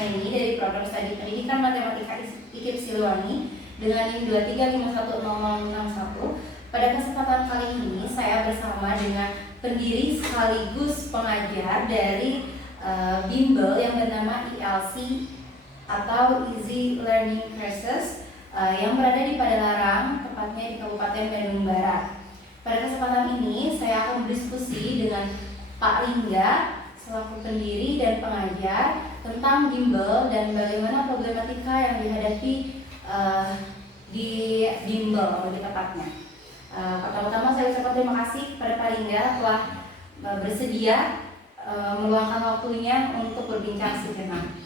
Husnaini dari program studi pendidikan matematika IKIP Siliwangi dengan NIM 2351061. Pada kesempatan kali ini saya bersama dengan pendiri sekaligus pengajar dari bimbel yang bernama ELC atau Easy Learning Courses yang berada di Padalarang, tepatnya di Kabupaten Bandung Barat. Pada kesempatan ini saya akan berdiskusi dengan Pak Lingga selaku pendiri dan pengajar tentang bimbel dan bagaimana problematika yang dihadapi di bimbel lebih tepatnya. Pertama-tama saya ucapkan terima kasih kepada Pak Lingga telah bersedia meluangkan waktunya untuk berbincang sejenak.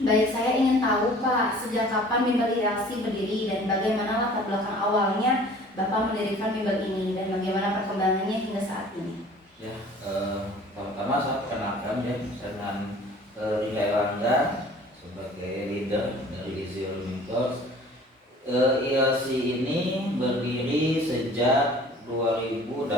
Baik, saya ingin tahu Pak, sejak kapan bimbel ELC berdiri dan bagaimana latar belakang awalnya Bapak mendirikan bimbel ini dan bagaimana perkembangannya hingga saat ini? Ya, pertama saya perkenalkan ya dengan Lingga Erlangga sebagai leader dari Easy Learning Course. ELC ini berdiri sejak 2018.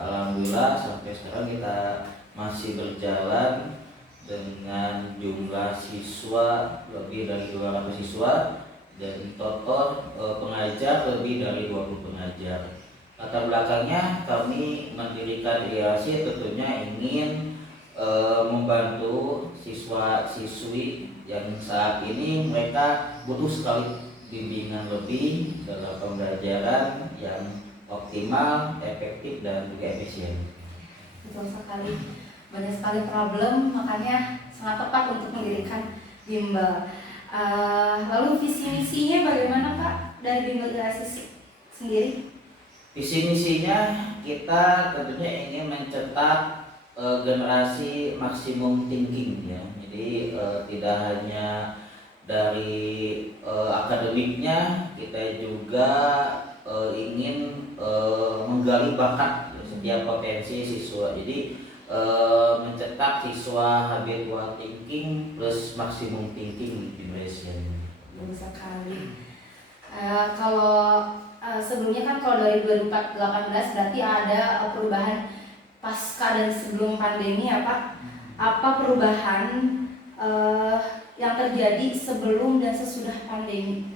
Alhamdulillah sampai sekarang kita masih berjalan dengan jumlah siswa lebih dari 200 siswa dan total pengajar lebih dari 20 pengajar. Latar belakangnya kami mendirikan ELC tentunya ingin membantu siswa-siswi yang saat ini mereka butuh sekali bimbingan lebih dalam pembelajaran yang optimal, efektif dan juga efisien. Betul sekali, banyak sekali problem, makanya sangat tepat untuk mendirikan bimbel. Lalu visi misinya bagaimana Pak dari bimbel ELC sendiri? Visi misinya kita tentunya ingin mencetak generasi maksimum thinking ya. Jadi tidak hanya dari akademiknya, kita juga ingin menggali bakat setiap potensi siswa. Jadi mencetak siswa habitual thinking plus maksimum thinking generation. Bagus sekali. Kalau sebelumnya kan kalau dari 2018 berarti ada perubahan pasca dan sebelum pandemi ya Pak. Apa perubahan yang terjadi sebelum dan sesudah pandemi?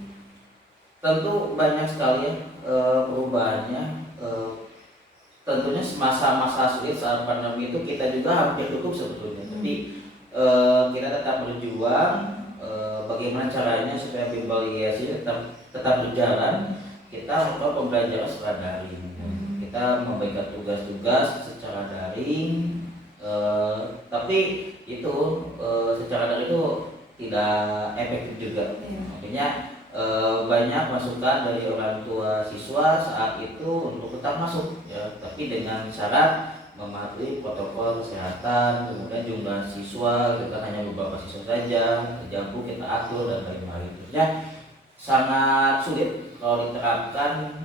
Tentu banyak sekali ya perubahannya. Tentunya masa-masa sulit saat pandemi itu kita juga hampir tutup sebetulnya. Tapi kita tetap berjuang bagaimana caranya supaya bimbel ELC tetap berjalan. Kita melakukan pembelajaran secara daring. Kita memberikan tugas-tugas secara daring. Tapi itu secara daring itu tidak efektif juga. Makanya banyak masukan dari orang tua siswa saat itu untuk tetap masuk ya, tapi dengan syarat mematuhi protokol kesehatan, kemudian jumlah siswa kita hanya beberapa siswa saja, jambu kita atur dan lain-lain. Ya, sangat sulit kalau diterapkan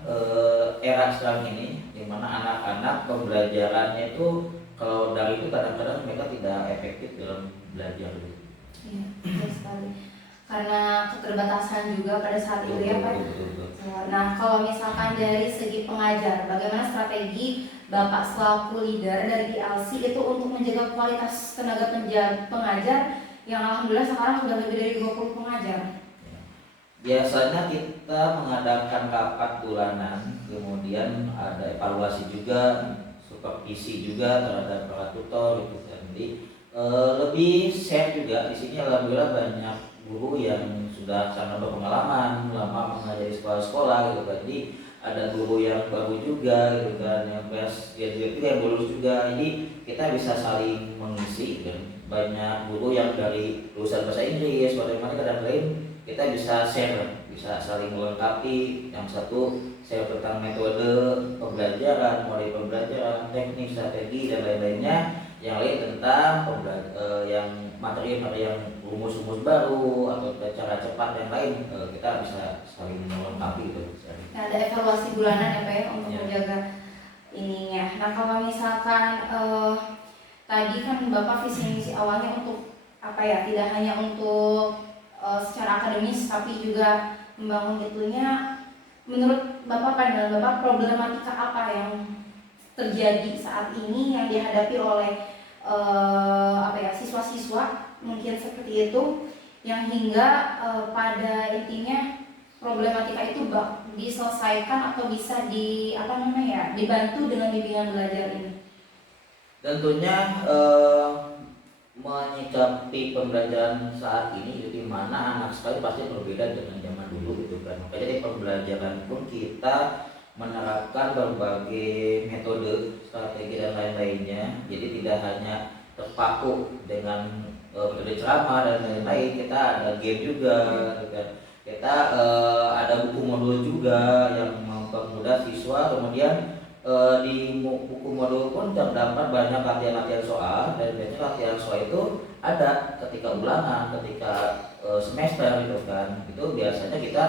era sekarang ini, di mana anak-anak pembelajarannya itu kalau dari itu kadang-kadang mereka tidak efektif dalam belajar. Iya, betul sekali. Karena keterbatasan juga pada saat itu ya Pak. Nah, kalau misalkan dari segi pengajar, bagaimana strategi Bapak selaku leader dari ELC itu untuk menjaga kualitas tenaga pengajar yang alhamdulillah sekarang sudah lebih dari 20 pengajar? Biasanya kita mengadakan rapat bulanan, kemudian ada evaluasi juga, supervisi juga terhadap para tutor gitu. Jadi lebih share juga di sini alhamdulillah banyak guru yang sudah sangat berpengalaman lama mengajari sekolah-sekolah gitu kan. Jadi ada guru yang baru juga gitu kan, yang fresh graduate yang lulus juga. Jadi kita bisa saling mengisi kan. Banyak guru yang dari lulusan bahasa Inggris, matematika dan lain, kita bisa share, bisa saling melengkapi. Yang satu share tentang metode pembelajaran, mulai pembelajaran, teknik, strategi dan lain-lainnya. Yang lain tentang yang materi-materi yang rumus-rumus baru atau cara cepat yang lain, kita bisa saling melengkapi gitu. Nah, ada evaluasi bulanan ya Pak ya untuk menjaga ininya. Nah, kalau misalkan tadi kan Bapak visi misi awalnya untuk apa ya, tidak hanya untuk secara akademis tapi juga membangun itunya. Menurut Bapak, pandangan Bapak, problematika apa yang terjadi saat ini yang dihadapi oleh apa ya, siswa-siswa mungkin seperti itu, yang hingga pada intinya problematika itu diselesaikan atau bisa dibantu dengan bimbingan belajar ini. Tentunya menyikapi pembelajaran saat ini di mana anak sekali pasti berbeda dengan zaman dulu gitu kan. Makanya di pembelajaran pun kita menerapkan berbagai metode, strategi dan lain-lainnya. Jadi tidak hanya terpaku dengan metode ceramah dan lain-lain. Kita ada game juga, gitu kan. Kita ada buku modul juga yang mempermudah siswa. Kemudian di buku modul pun terdapat banyak latihan-latihan soal, dan biasanya latihan soal itu ada ketika ulangan, ketika semester gitu kan. Itu biasanya kita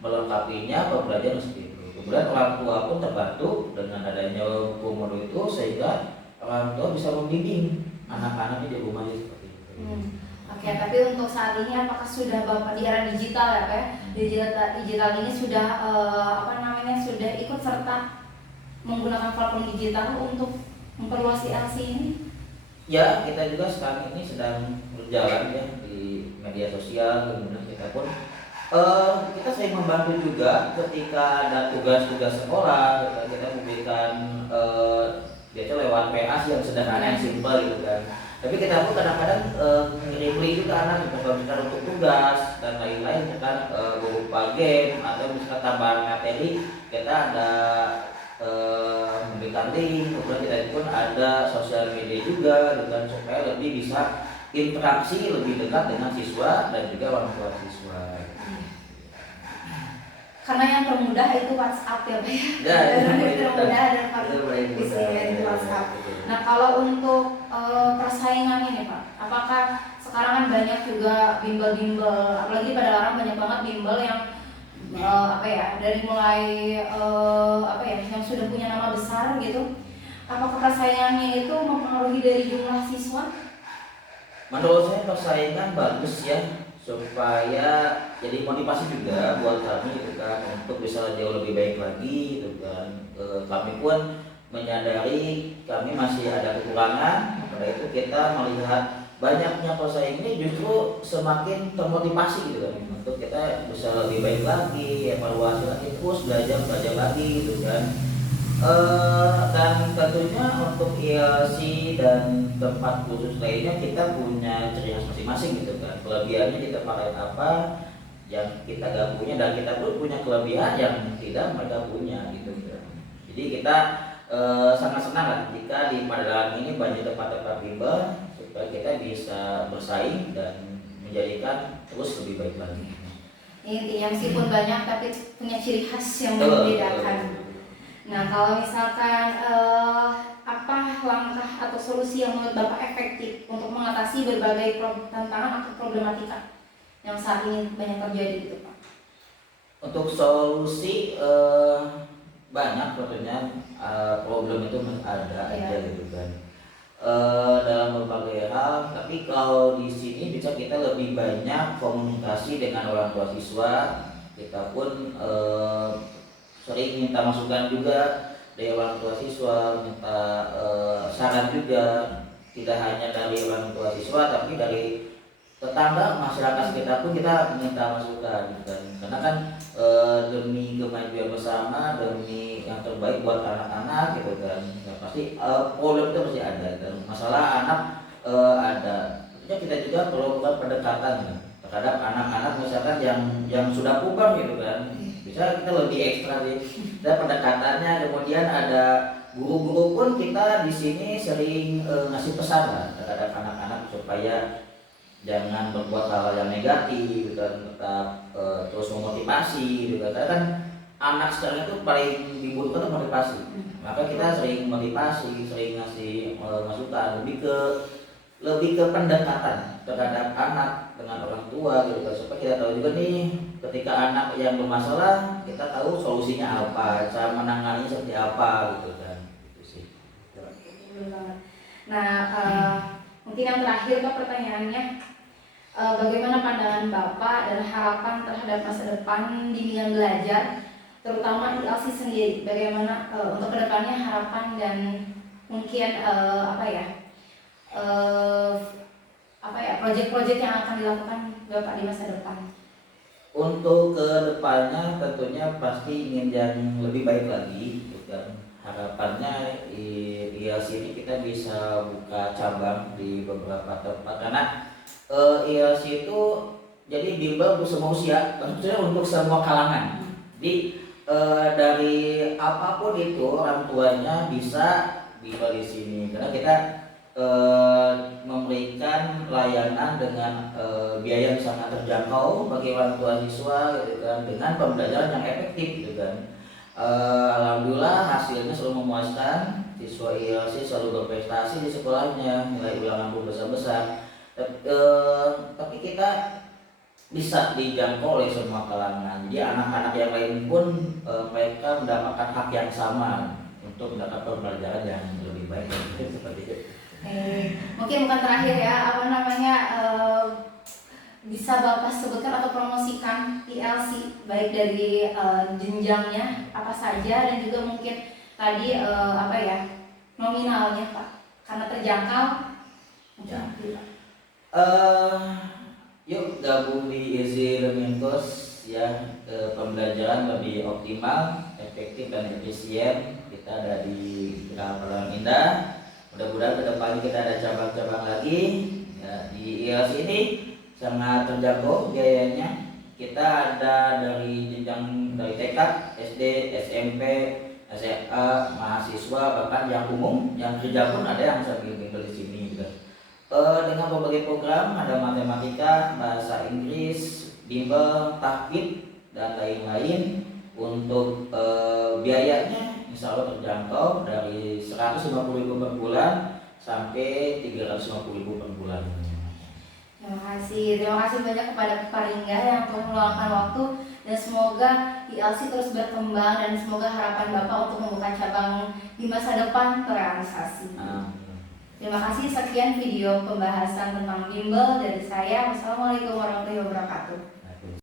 melengkapinya pembelajaran seperti itu. Kemudian orang tua pun terbantu dengan adanya buku modul itu, sehingga orang tua bisa membimbing anak-anaknya di rumahnya seperti itu. Oke, tapi untuk saat ini apakah sudah Bapak di era digital ya Pak? Digital ini sudah sudah ikut serta menggunakan platform digital untuk memperluas ILC ini? Ya, kita juga sekarang ini sedang berjalan ya di media sosial, kemudian kita pun kita sering membantu juga ketika ada tugas-tugas sekolah. Kita memberikan biasanya lewat PA yang sederhana, yang simpel gitu kan. Tapi kita pun kadang-kadang ngirim link juga anak misalkan untuk tugas dan lain-lain, misalkan berupa game atau misalkan tambahan materi, kita ada memberikan link. Kemudian kita pun ada sosial media juga dengan supaya lebih bisa interaksi lebih dekat dengan siswa dan juga orang tua siswa. Karena yang termudah itu WhatsApp ya Pak ya. Termudah dan paling isinya itu WhatsApp. Nah, kalau untuk persaingan ini Pak, apakah sekarang kan banyak juga bimbel-bimbel, apalagi pada orang banyak banget bimbel yang dari mulai yang sudah punya nama besar gitu. Apakah persaingannya itu mempengaruhi dari jumlah siswa? Menurut saya persaingan bagus ya, supaya jadi motivasi juga buat kami gitu kan, untuk bisa jauh lebih baik lagi gitu kan. Kami pun menyadari kami masih ada kekurangan, pada itu kita melihat banyaknya pesaing ini justru semakin termotivasi gitu kan, untuk kita bisa lebih baik lagi, evaluasi lagi, terus belajar lagi gitu kan. Dan tentunya untuk ILC dan tempat khusus lainnya kita punya ciri khas masing-masing gitu kan. Kelebihannya kita pakai apa yang kita gak punya, dan kita pun punya kelebihan yang tidak mereka punya gitu kan. Jadi kita sangat senang lah jika di Magelang ini banyak tempat-tempat bimbel supaya kita bisa bersaing dan menjadikan terus lebih baik lagi. Intinya meskipun banyak tapi punya ciri khas yang membedakan. Nah, kalau misalkan apa langkah atau solusi yang menurut Bapak efektif untuk mengatasi berbagai tantangan atau problematika yang saat ini banyak terjadi gitu Pak? Untuk solusi banyak tentunya, problem itu ada aja gitu kan, dalam berbagai hal. Tapi kalau di sini bisa kita lebih banyak komunikasi dengan orang tua siswa. Kita pun sering minta masukan juga dari orang tua siswa, minta saran juga, tidak hanya dari orang tua siswa tapi dari tetangga, masyarakat sekitar pun kita minta masukan gitu kan. Karena kan demi kemajuan bersama, demi yang terbaik buat anak-anak gitu kan. Ya, pasti problem itu pasti ada dan masalah anak ada. Ya, kita juga perlu pendekatan ya, terhadap anak-anak misalkan yang sudah puber gitu kan. Bisa kita lebih ekstra sih, dan pendekatannya. Kemudian ada guru-guru pun kita di sini sering ngasih pesan lah terhadap anak-anak supaya jangan berbuat hal yang negatif gitu, tetap terus memotivasi gitu. Karena kan anak sekarang itu paling dibutuhkan itu motivasi. Maka kita sering motivasi, sering ngasih masukan, lebih ke pendekatan terhadap anak dengan orang tua gitu, supaya kita tahu juga nih ketika anak yang bermasalah, kita tahu solusinya apa, cara menanganinya seperti apa gitu kan. Itu sih. Nah, mungkin yang terakhir Pak pertanyaannya, bagaimana pandangan Bapak dan harapan terhadap masa depan bimbingan belajar, terutama ILC sendiri? Bagaimana untuk kedepannya harapan dan mungkin eh, apa ya, proyek-proyek yang akan dilakukan Bapak di masa depan? Untuk ke depannya tentunya pasti ingin yang lebih baik lagi gitu kan. Harapannya IELTS ini kita bisa buka cabang di beberapa tempat karena IELTS itu jadi bimbel untuk semua usia, maksudnya untuk semua kalangan. Jadi dari apapun itu orang tuanya bisa bimbel di sini karena kita memberikan layanan dengan biaya yang sangat terjangkau bagi orang tua siswa gitu kan, dengan pembelajaran yang efektif gitu kan. Alhamdulillah hasilnya selalu memuaskan, siswa IELTS selalu berprestasi di sekolahnya, nilai ulangan pun besar-besar. Tapi kita bisa dijangkau oleh semua kalangan. Jadi anak-anak yang lain pun mereka mendapatkan hak yang sama untuk mendapat pembelajaran yang lebih baik seperti itu. Mungkin bukan terakhir ya, apa namanya, bisa Bapak sebutkan atau promosikan IELTS baik dari jenjangnya apa saja dan juga mungkin tadi apa ya, nominalnya Pak, karena terjangkau. Ya. Yuk gabung di Easy Learning Course ya, pembelajaran lebih optimal, efektif dan efisien. Kita ada di Geraha Paralang Indah. Mudah-mudahan kedepannya kita ada cabang-cabang lagi ya. Di IELTS ini sangat terjangkau biayanya. Kita ada dari jenjang dari TK, SD, SMP, SMA, mahasiswa, bahkan yang umum, yang kerja pun ada yang sambil bimbel di sini gitu. Dengan berbagai program, ada matematika, bahasa Inggris, bimbel, tahfidz dan lain-lain. Untuk biayanya insya Allah terjangkau dari 150.000 per bulan sampai 350.000 per bulan. Terima kasih banyak kepada Pak Ringga yang telah meluangkan waktu, dan semoga IELTS terus berkembang dan semoga harapan Bapak untuk membuka cabang di masa depan terrealisasi. Terima kasih, sekian video pembahasan tentang bimbel dari saya. Wassalamualaikum warahmatullahi wabarakatuh.